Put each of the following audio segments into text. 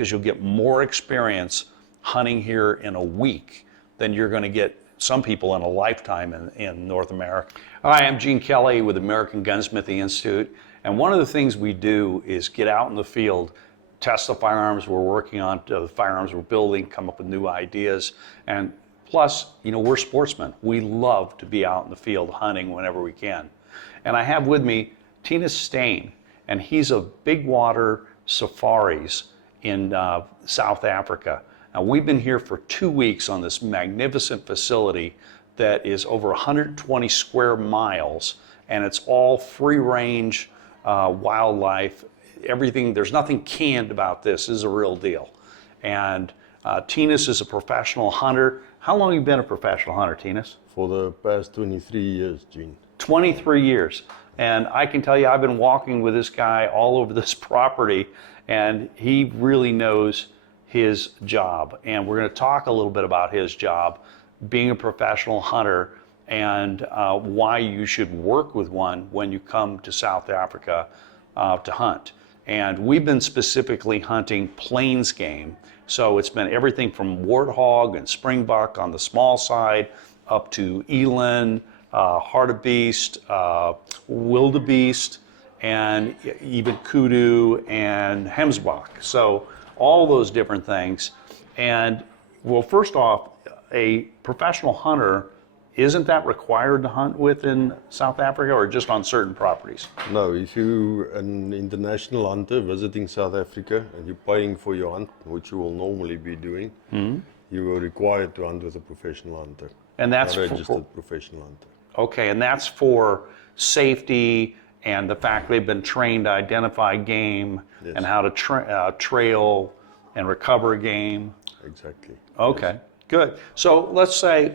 because you'll get more experience hunting here in a week than you're going to get some people in a lifetime in North America. Hi, I'm Gene Kelly with American Gunsmithing Institute, and one of the things we do is get out in the field, test the firearms we're working on, the firearms we're building, come up with new ideas, and plus, you know, we're sportsmen. We love to be out in the field hunting whenever we can. And I have with me Thinus Steyn, and he's of Big Water Safaris in South Africa. Now, we've been here for 2 weeks on this magnificent facility that is over 120 square miles, and it's all free-range wildlife. Everything, there's nothing canned about this. This is a real deal. And Thinus is a professional hunter. How long have you been a professional hunter, Thinus? For the past 23 years, Gene. 23 years. And I can tell you, I've been walking with this guy all over this property, and he really knows his job. And we're going to talk a little bit about his job, being a professional hunter, and why you should work with one when you come to South Africa to hunt. And we've been specifically hunting plains game. So it's been everything from warthog and springbuck on the small side up to eland, hartebeest, wildebeest, and even kudu and hemsbok. So all those different things. And well, first off, a professional hunter, isn't that required to hunt with in South Africa or just on certain properties? No, if you're an international hunter visiting South Africa and you're paying for your hunt, which you will normally be doing, you are required to hunt with a professional hunter. And that's a registered professional hunter. Okay, and that's for safety and the fact they've been trained to identify game, yes, and how to trail and recover game. Exactly. Okay, yes, good. So let's say,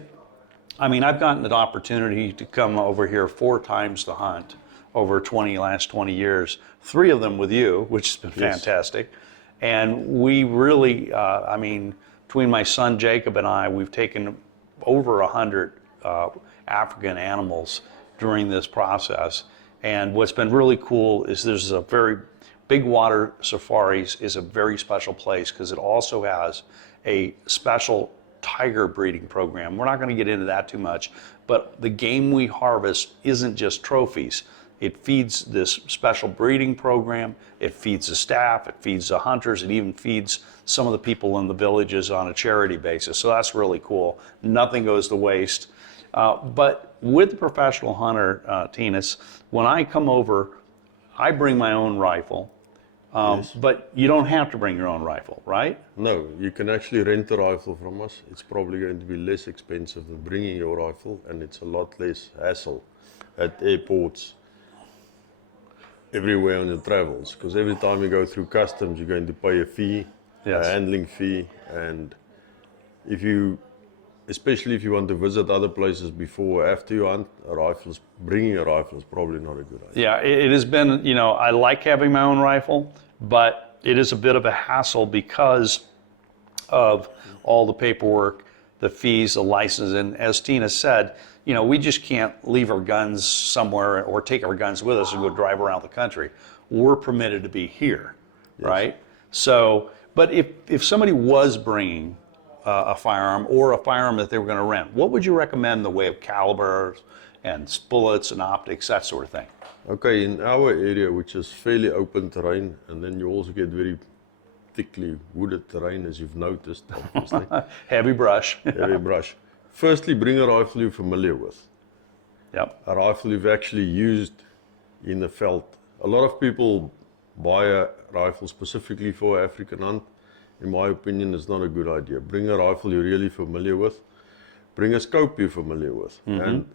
I mean, I've gotten an opportunity to come over here 4 times to hunt over last 20 years, 3 of them with you, which has been fantastic. Yes. And we really, I mean, between my son Jacob and I, we've taken over 100 African animals during this process. And what's been really cool is there's a very Big Water Safaris is a very special place because it also has a special tiger breeding program. We're not going to get into that too much, but the game we harvest isn't just trophies. It feeds this special breeding program, it feeds the staff, it feeds the hunters, it even feeds some of the people in the villages on a charity basis. So that's really cool. Nothing goes to waste. But with the professional hunter, Thinus, when I come over, I bring my own rifle. Yes. But you don't have to bring your own rifle, right? No, you can actually rent a rifle from us. It's probably going to be less expensive than bringing your rifle, and it's a lot less hassle at airports, everywhere on your travels. Because every time you go through customs, you're going to pay a fee, yes, a handling fee, and especially if you want to visit other places before or after you hunt, bringing a rifle is probably not a good idea. Yeah, it has been, you know, I like having my own rifle, but it is a bit of a hassle because of all the paperwork, the fees, the license, and as Tina said, you know, we just can't leave our guns somewhere or take our guns with us and go drive around the country. We're permitted to be here, yes, right? So, but if somebody was bringing a firearm or a firearm that they were going to rent, what would you recommend in the way of calibers and bullets and optics, that sort of thing? Okay, in our area, which is fairly open terrain, and then you also get very thickly wooded terrain, as you've noticed, obviously. Heavy brush. Heavy brush. Firstly, bring a rifle you're familiar with. Yep. A rifle you've actually used in the veld. A lot of people buy a rifle specifically for African hunt. In my opinion, it's not a good idea. Bring a rifle you're really familiar with. Bring a scope you're familiar with. And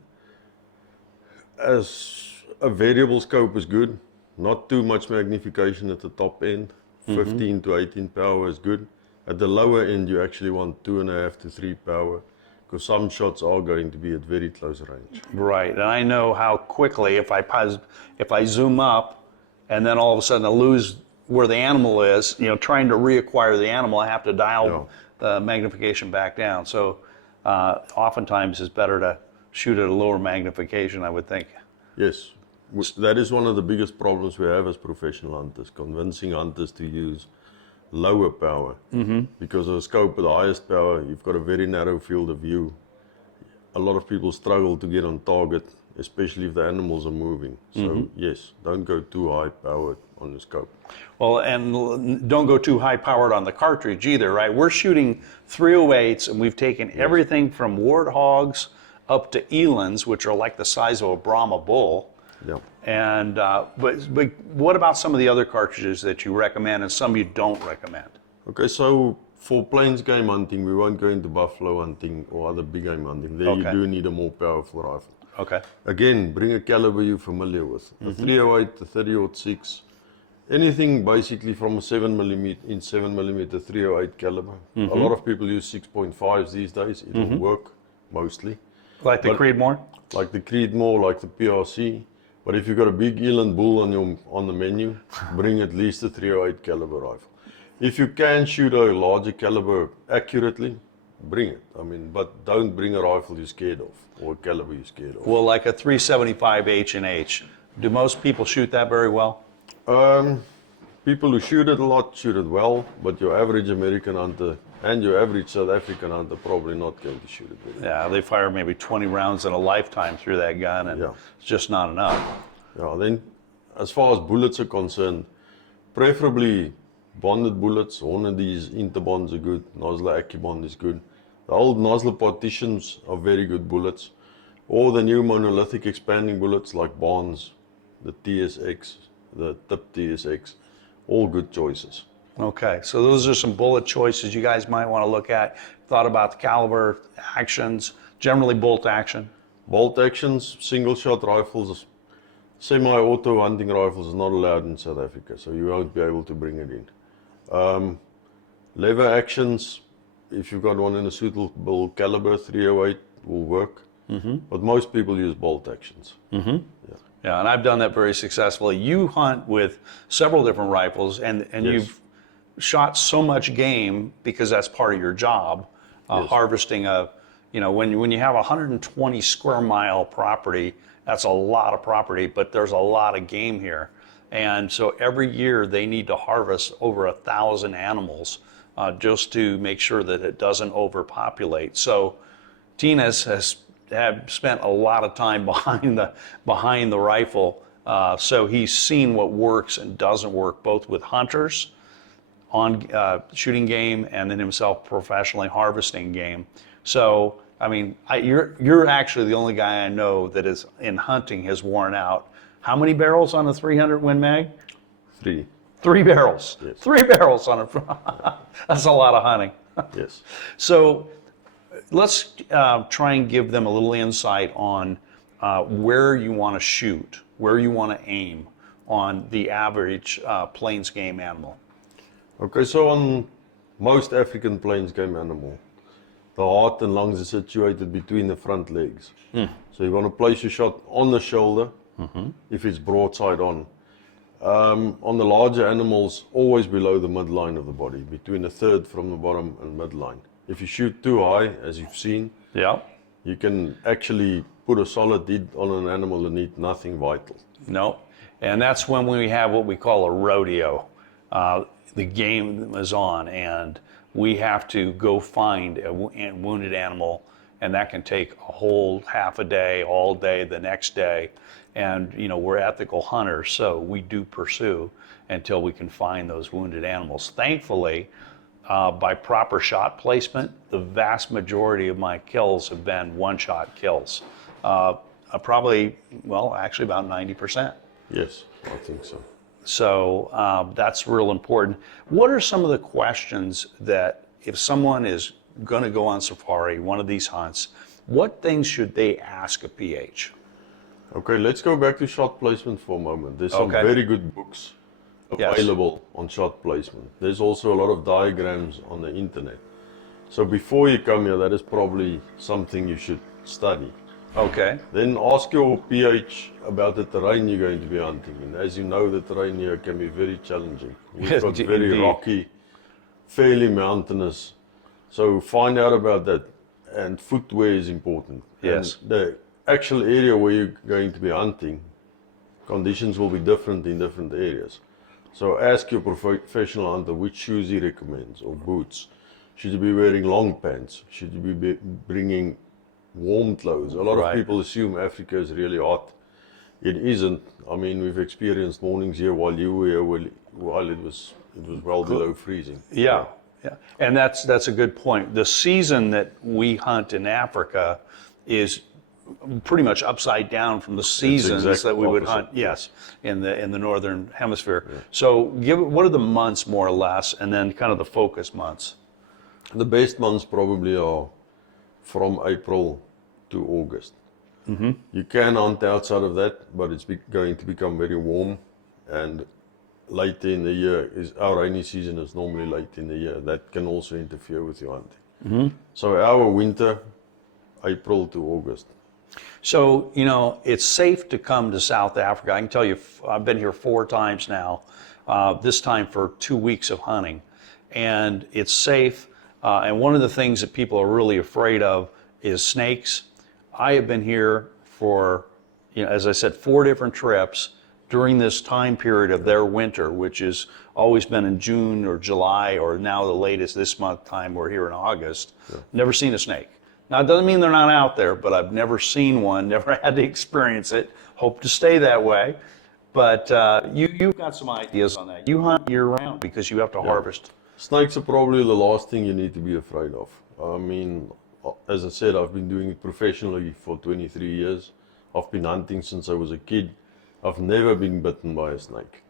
as a variable scope is good, not too much magnification at the top end. 15 to 18 power is good. At the lower end, you actually want 2.5 to 3 power, because some shots are going to be at very close range. Right, and I know how quickly, if I zoom up and then all of a sudden I lose where the animal is, you know, trying to reacquire the animal, I have to dial the magnification back down. So oftentimes it's better to shoot at a lower magnification, I would think. Yes, that is one of the biggest problems we have as professional hunters, convincing hunters to use lower power. Because a scope with the highest power, you've got a very narrow field of view. A lot of people struggle to get on target, especially if the animals are moving. So yes, don't go too high powered on the scope. Well, and don't go too high powered on the cartridge either, right? We're shooting 308s, and we've taken everything from warthogs up to elands, which are like the size of a Brahma bull. Yeah. And but what about some of the other cartridges that you recommend and some you don't recommend? Okay, so for plains game hunting, we won't go into buffalo hunting or other big game hunting. There you do need a more powerful rifle. Okay. Again, bring a caliber you're familiar with. A 308, a 30-06, anything basically from a 7mm 308 caliber. A lot of people use 6.5s these days. It will work mostly. Like the Creedmoor? Like the Creedmoor, like the PRC. But if you've got a big eland bull on the menu, bring at least a 308 caliber rifle. If you can shoot a larger caliber accurately, bring it. I mean, but don't bring a rifle you're scared of or a caliber you're scared of. Well, like a 375 H&H. Do most people shoot that very well? People who shoot it a lot shoot it well, but your average American hunter and your average South African hunter probably not going to shoot it very well. Yeah, they fire maybe 20 rounds in a lifetime through that gun, and it's just not enough. Yeah, then as far as bullets are concerned, preferably bonded bullets. Hornady's Interbonds are good. Nosler Accubond is good. The old Nosler partitions are very good bullets. Or the new monolithic expanding bullets like Barnes, the TSX, the Tip TSX. All good choices. Okay, so those are some bullet choices you guys might want to look at. Thought about the caliber, actions, generally bolt action. Bolt actions, single shot rifles, semi-auto hunting rifles is not allowed in South Africa, so you won't be able to bring it in. Lever actions, if you've got one in a suitable caliber, 308 will work. But most people use bolt actions. Yeah, and I've done that very successfully. You hunt with several different rifles, and you've shot so much game because that's part of your job, harvesting when you have 120 square mile property, that's a lot of property, but there's a lot of game here. And so every year they need to harvest over 1,000 animals just to make sure that it doesn't overpopulate. So Thinus has spent a lot of time behind the rifle, so he's seen what works and doesn't work, both with hunters on shooting game and then himself professionally harvesting game. So I mean, you're actually the only guy I know that is in hunting has worn out. How many barrels on a 300 Win Mag? 3. 3 barrels. Yes. 3 barrels on a. That's a lot of hunting. Yes. So let's try and give them a little insight on where you want to shoot, where you want to aim on the average plains game animal. Okay, so on most African plains game animal, the heart and lungs are situated between the front legs. So you want to place your shot on the shoulder if it's broadside on. On the larger animals, always below the midline of the body, between a third from the bottom and midline. If you shoot too high, as you've seen, you can actually put a solid hit on an animal and eat nothing vital. No, and that's when we have what we call a rodeo. The game is on, and we have to go find a wounded animal, and that can take a whole half a day, all day, the next day. And we're ethical hunters, so we do pursue until we can find those wounded animals. Thankfully, by proper shot placement, the vast majority of my kills have been one-shot kills. Probably, actually about 90%. Yes, I think so. So that's real important. What are some of the questions that if someone is going to go on safari, one of these hunts, what things should they ask a PH? Okay, let's go back to shot placement for a moment. There's some very good books available on shot placement. There's also a lot of diagrams on the internet. So before you come here, that is probably something you should study. Okay. Then ask your PH about the terrain you're going to be hunting in. As you know, the terrain here can be very challenging. We've got very rocky, fairly mountainous. So find out about that. And footwear is important. Yes. And the actual area where you're going to be hunting, conditions will be different in different areas. So ask your professional hunter which shoes he recommends, or boots. Should you be wearing long pants? Should you be bringing warm clothes? A lot of Right. people assume Africa is really hot. It isn't. I mean, we've experienced mornings here while you were here, while it was well below freezing. Yeah, yeah, and that's a good point. The season that we hunt in Africa is pretty much upside down from the seasons exact that we would opposite. hunt. Yes, in the northern hemisphere. So, what are the months more or less, and then kind of the focus months? The best months probably are from April to August. Mm-hmm. You can hunt outside of that, but it's going to become very warm, and later in the year our rainy season is normally late in the year. That can also interfere with your hunting. Mm-hmm. So our winter, April to August. So, it's safe to come to South Africa. I can tell you, I've been here 4 times now, this time for 2 weeks of hunting, and it's safe. And one of the things that people are really afraid of is snakes. I have been here for, as I said, 4 different trips during this time period of their winter, which has always been in June or July, or now the latest this month time, we're here in August. Yeah. Never seen a snake. Now, it doesn't mean they're not out there, but I've never seen one, never had to experience it. Hope to stay that way. But you've got some ideas on that. You hunt year-round because you have to harvest. Snakes are probably the last thing you need to be afraid of. I mean, as I said, I've been doing it professionally for 23 years. I've been hunting since I was a kid. I've never been bitten by a snake.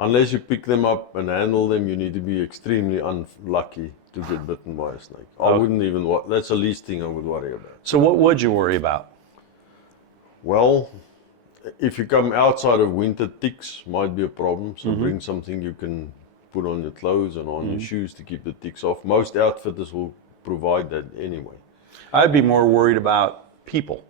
Unless you pick them up and handle them, you need to be extremely unlucky to get bitten by a snake. I wouldn't even, that's the least thing I would worry about. So what would you worry about? Well, if you come outside of winter, ticks might be a problem. So bring something you can put on your clothes and on your shoes to keep the ticks off. Most outfitters will provide that anyway. I'd be more worried about people.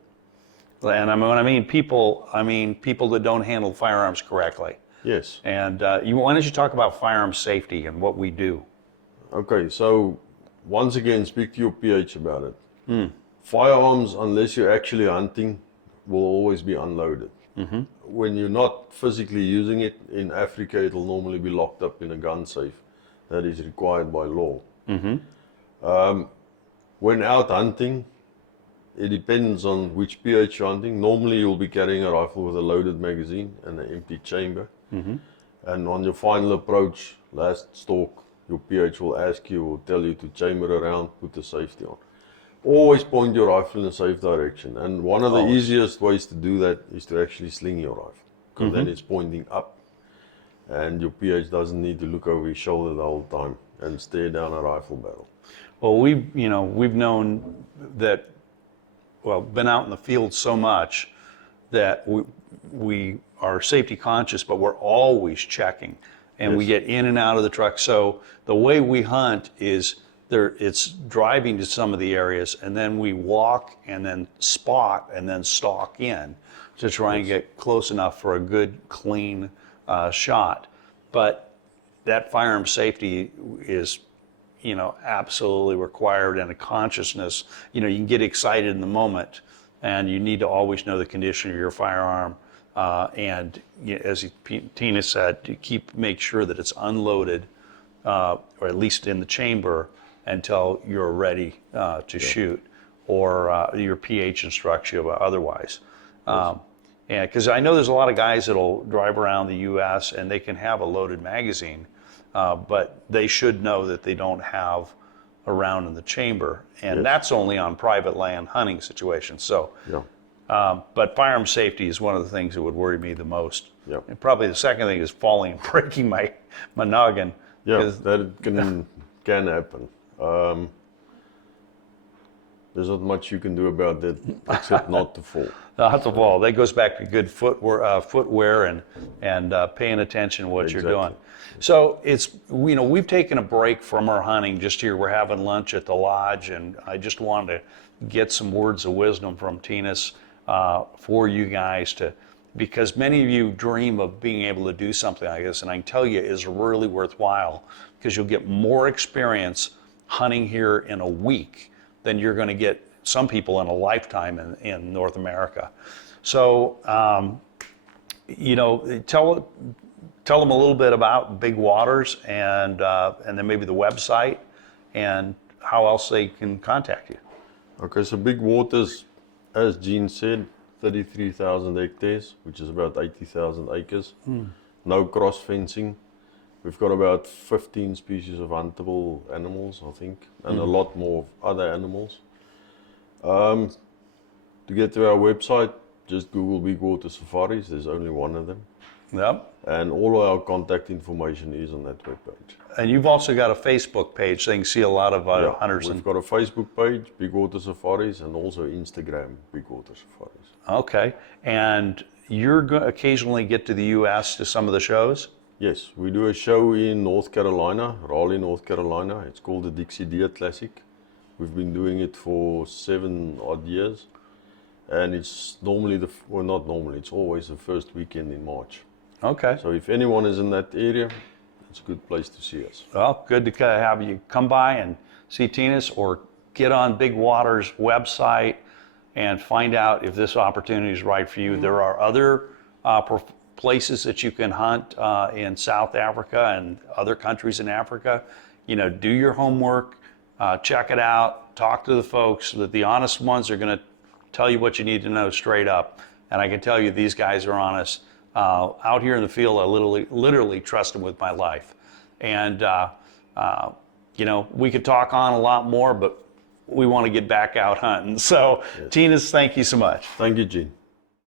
And when I mean people, I mean people that don't handle firearms correctly. Yes. And why don't you talk about firearm safety and what we do? Okay, so once again, speak to your PH about it. Firearms, unless you're actually hunting, will always be unloaded. Mm-hmm. When you're not physically using it, in Africa it'll normally be locked up in a gun safe. That is required by law. Mm-hmm. When out hunting, it depends on which PH you're hunting. Normally you'll be carrying a rifle with a loaded magazine and an empty chamber. Mm-hmm. And on your final approach, last stalk, your PH will ask you or tell you to chamber around, put the safety on. Always point your rifle in a safe direction. And one of the easiest ways to do that is to actually sling your rifle, because then it's pointing up. And your PH doesn't need to look over his shoulder the whole time and stare down a rifle barrel. Well, we've known that, been out in the field so much that we are safety conscious, but we're always checking, and we get in and out of the truck. So the way we hunt is it's driving to some of the areas, and then we walk and then spot and then stalk in to try and get close enough for a good, clean shot. But that firearm safety is, absolutely required, and a consciousness. You can get excited in the moment, and you need to always know the condition of your firearm. And as Tina said, to make sure that it's unloaded, or at least in the chamber, until you're ready to shoot, or your PH instructs you otherwise. And because I know there's a lot of guys that'll drive around the U.S. and they can have a loaded magazine, but they should know that they don't have a round in the chamber, and that's only on private land hunting situations. So, but firearm safety is one of the things that would worry me the most. And probably the second thing is falling and breaking my noggin. Yeah, that can happen. There's not much you can do about that except not to fall. Not to fall. That goes back to good footwear and paying attention to what you're doing. So we've taken a break from our hunting just here. We're having lunch at the lodge, and I just wanted to get some words of wisdom from Thinus for you guys, because many of you dream of being able to do something like this, and I can tell you it's really worthwhile, because you'll get more experience hunting here in a week than you're going to get some people in a lifetime in North America. So, tell them a little bit about Big Waters and then maybe the website and how else they can contact you. Okay, so Big Waters, as Gene said, 33,000 hectares, which is about 80,000 acres. No cross fencing. We've got about 15 species of huntable animals, I think, and a lot more other animals. To get to our website, just Google Big Water Safaris. There's only one of them. Yep. And all of our contact information is on that webpage. And you've also got a Facebook page, so you can see a lot of hunters. We've got a Facebook page, Big Water Safaris, and also Instagram, Big Water Safaris. Okay. And you're going to occasionally get to the U.S. to some of the shows? Yes, we do a show in North Carolina, Raleigh, North Carolina. It's called the Dixie Deer Classic. We've been doing it for 7 odd years. And it's normally, not normally, it's always the first weekend in March. Okay. So if anyone is in that area, it's a good place to see us. Well, good to have you come by and see Thinus, or get on Big Water's website and find out if this opportunity is right for you. There are other places that you can hunt in South Africa and other countries in Africa. You know, do your homework, check it out, talk to the folks. The honest ones are going to tell you what you need to know straight up. And I can tell you these guys are honest. Out here in the field, I literally trust them with my life. And, you know, we could talk on a lot more, but we want to get back out hunting. So, yes. Thinus, thank you so much. Thank you, Gene.